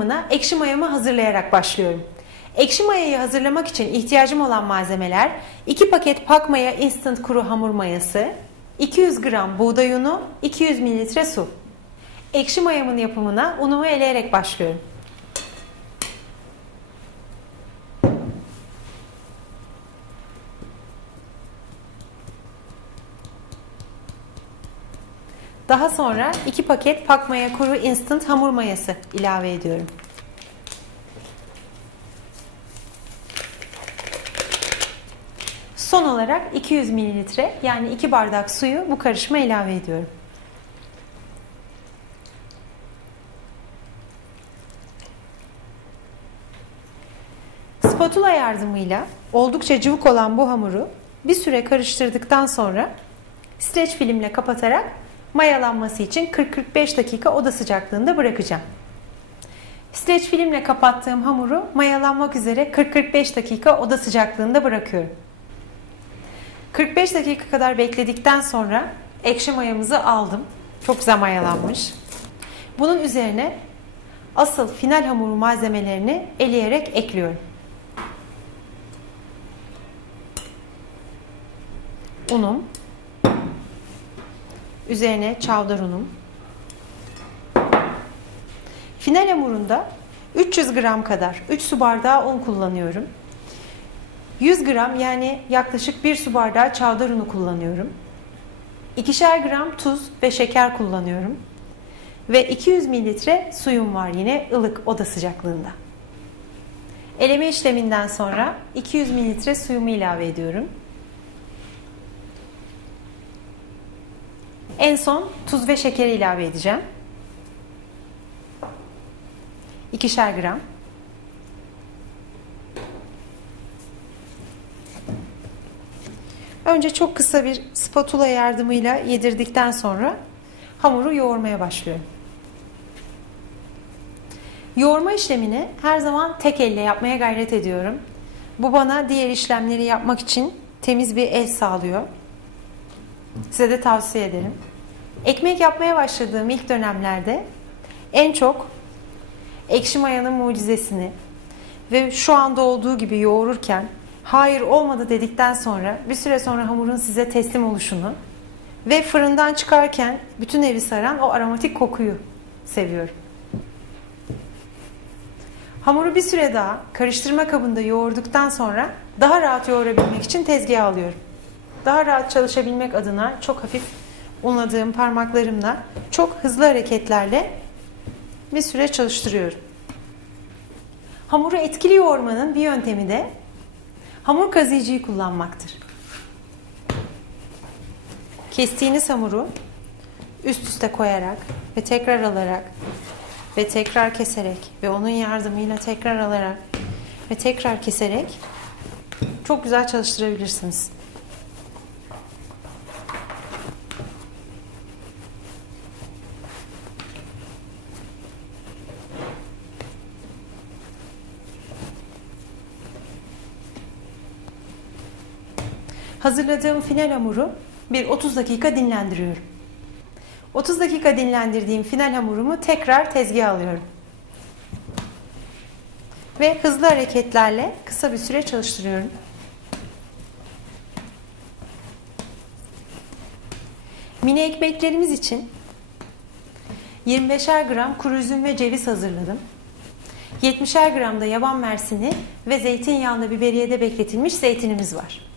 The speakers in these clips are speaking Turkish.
yapımına ekşi mayamı hazırlayarak başlıyorum. Ekşi mayayı hazırlamak için ihtiyacım olan malzemeler 2 paket pak maya instant kuru hamur mayası, 200 gram buğday unu, 200 mililitre su. Ekşi mayamın yapımına unumu eleyerek başlıyorum. Daha sonra 2 paket pak maya kuru instant hamur mayası ilave ediyorum. Son olarak 200 mililitre yani 2 bardak suyu bu karışıma ilave ediyorum. Spatula yardımıyla oldukça cıvık olan bu hamuru bir süre karıştırdıktan sonra streç filmle kapatarak mayalanması için 40-45 dakika oda sıcaklığında bırakacağım. Streç filmle kapattığım hamuru mayalanmak üzere 40-45 dakika oda sıcaklığında bırakıyorum. 45 dakika kadar bekledikten sonra ekşi mayamızı aldım. Çok güzel mayalanmış. Bunun üzerine asıl final hamuru malzemelerini eleyerek ekliyorum. Unum, üzerine çavdar unum. Final hamurunda 300 gram kadar 3 su bardağı un kullanıyorum. 100 gram yani yaklaşık 1 su bardağı çavdar unu kullanıyorum. 2'şer gram tuz ve şeker kullanıyorum. Ve 200 mililitre suyum var yine ılık oda sıcaklığında. Eleme işleminden sonra 200 mililitre suyumu ilave ediyorum. En son tuz ve şekeri ilave edeceğim. 2'şer gram. Önce çok kısa bir spatula yardımıyla yedirdikten sonra hamuru yoğurmaya başlıyorum. Yoğurma işlemini her zaman tek elle yapmaya gayret ediyorum. Bu bana diğer işlemleri yapmak için temiz bir el sağlıyor. Size de tavsiye ederim. Ekmek yapmaya başladığım ilk dönemlerde en çok ekşi mayanın mucizesini ve şu anda olduğu gibi yoğururken hayır olmadı dedikten sonra bir süre sonra hamurun size teslim oluşunu ve fırından çıkarken bütün evi saran o aromatik kokuyu seviyorum. Hamuru bir süre daha karıştırma kabında yoğurduktan sonra daha rahat yoğurabilmek için tezgaha alıyorum. Daha rahat çalışabilmek adına çok hafif unladığım parmaklarımla çok hızlı hareketlerle bir süre çalıştırıyorum. Hamuru etkili yoğurmanın bir yöntemi de hamur kazıyıcıyı kullanmaktır. Kestiğiniz hamuru üst üste koyarak ve tekrar alarak ve tekrar keserek ve onun yardımıyla tekrar alarak ve tekrar keserek çok güzel çalıştırabilirsiniz. Hazırladığım final hamuru bir 30 dakika dinlendiriyorum. 30 dakika dinlendirdiğim final hamurumu tekrar tezgaha alıyorum. Ve hızlı hareketlerle kısa bir süre çalıştırıyorum. Mini ekmeklerimiz için 25'er gram kuru üzüm ve ceviz hazırladım. 70'er gram da yaban mersini ve zeytinyağında biberiyede bekletilmiş zeytinimiz var.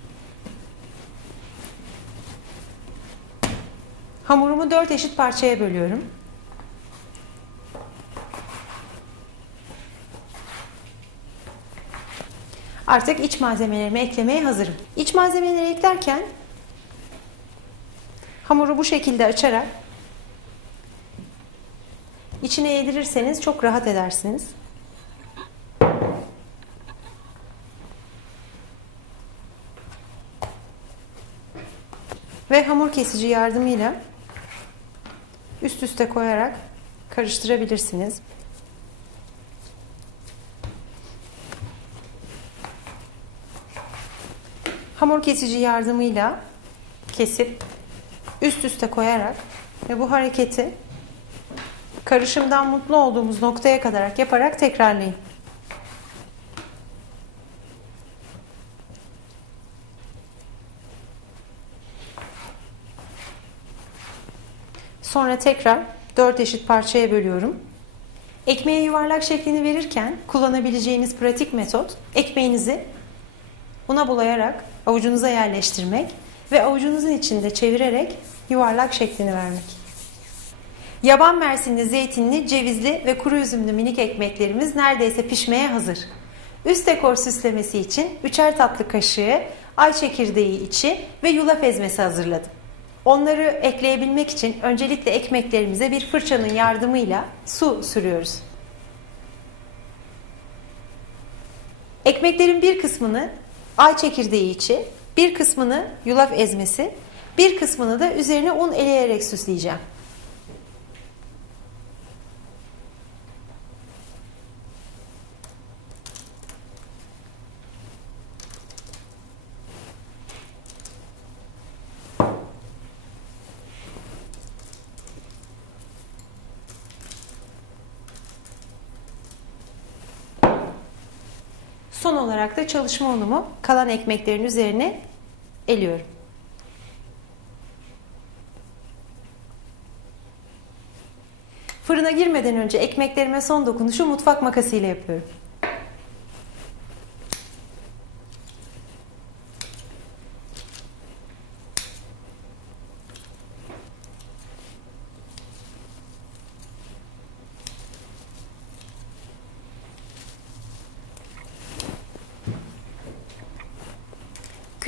Hamurumu dört eşit parçaya bölüyorum. Artık iç malzemelerimi eklemeye hazırım. İç malzemeleri eklerken hamuru bu şekilde açarak içine yedirirseniz çok rahat edersiniz. Ve hamur kesici yardımıyla üst üste koyarak karıştırabilirsiniz. Hamur kesici yardımıyla kesip üst üste koyarak ve bu hareketi karışımdan mutlu olduğumuz noktaya kadar yaparak tekrarlayın. Sonra tekrar 4 eşit parçaya bölüyorum. Ekmeğe yuvarlak şeklini verirken kullanabileceğiniz pratik metot ekmeğinizi una bulayarak avucunuza yerleştirmek ve avucunuzun içinde çevirerek yuvarlak şeklini vermek. Yaban mersinli, zeytinli, cevizli ve kuru üzümlü minik ekmeklerimiz neredeyse pişmeye hazır. Üst dekor süslemesi için üçer tatlı kaşığı ay çekirdeği içi ve yulaf ezmesi hazırladım. Onları ekleyebilmek için öncelikle ekmeklerimize bir fırçanın yardımıyla su sürüyoruz. Ekmeklerin bir kısmını ay çekirdeği içi, bir kısmını yulaf ezmesi, bir kısmını da üzerine un eleyerek süsleyeceğim. Son olarak da çalışma unumu kalan ekmeklerin üzerine eliyorum. Fırına girmeden önce ekmeklerime son dokunuşu mutfak makasıyla yapıyorum.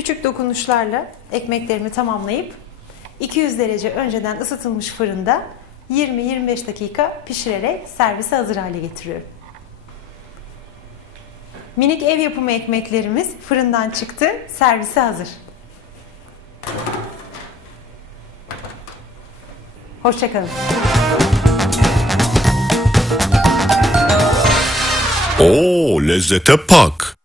Küçük dokunuşlarla ekmeklerimi tamamlayıp 200 derece önceden ısıtılmış fırında 20-25 dakika pişirerek servise hazır hale getiriyorum. Minik ev yapımı ekmeklerimiz fırından çıktı, servise hazır. Hoşçakalın. Oo lezzete pak.